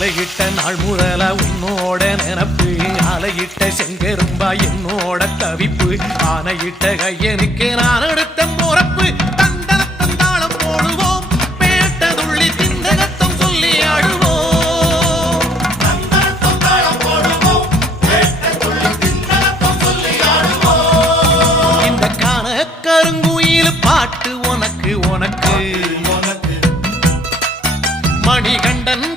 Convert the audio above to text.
மாலையிட்ட நாள் முதல உன்னோட நினப்பு ஆலையிட்ட செங்கரும்பா என்னோட தவிப்பு ஆனையிட்ட கையனுக்கு நான் எடுத்த முறப்பு தந்தாளம் போடுவோம் பேட்டதுள்ளி திண்டகத்தம் சொல்லி ஆடுவோம் இந்த காண கருங்குயில் பாட்டு உனக்கு உனக்கு மணிகண்டன்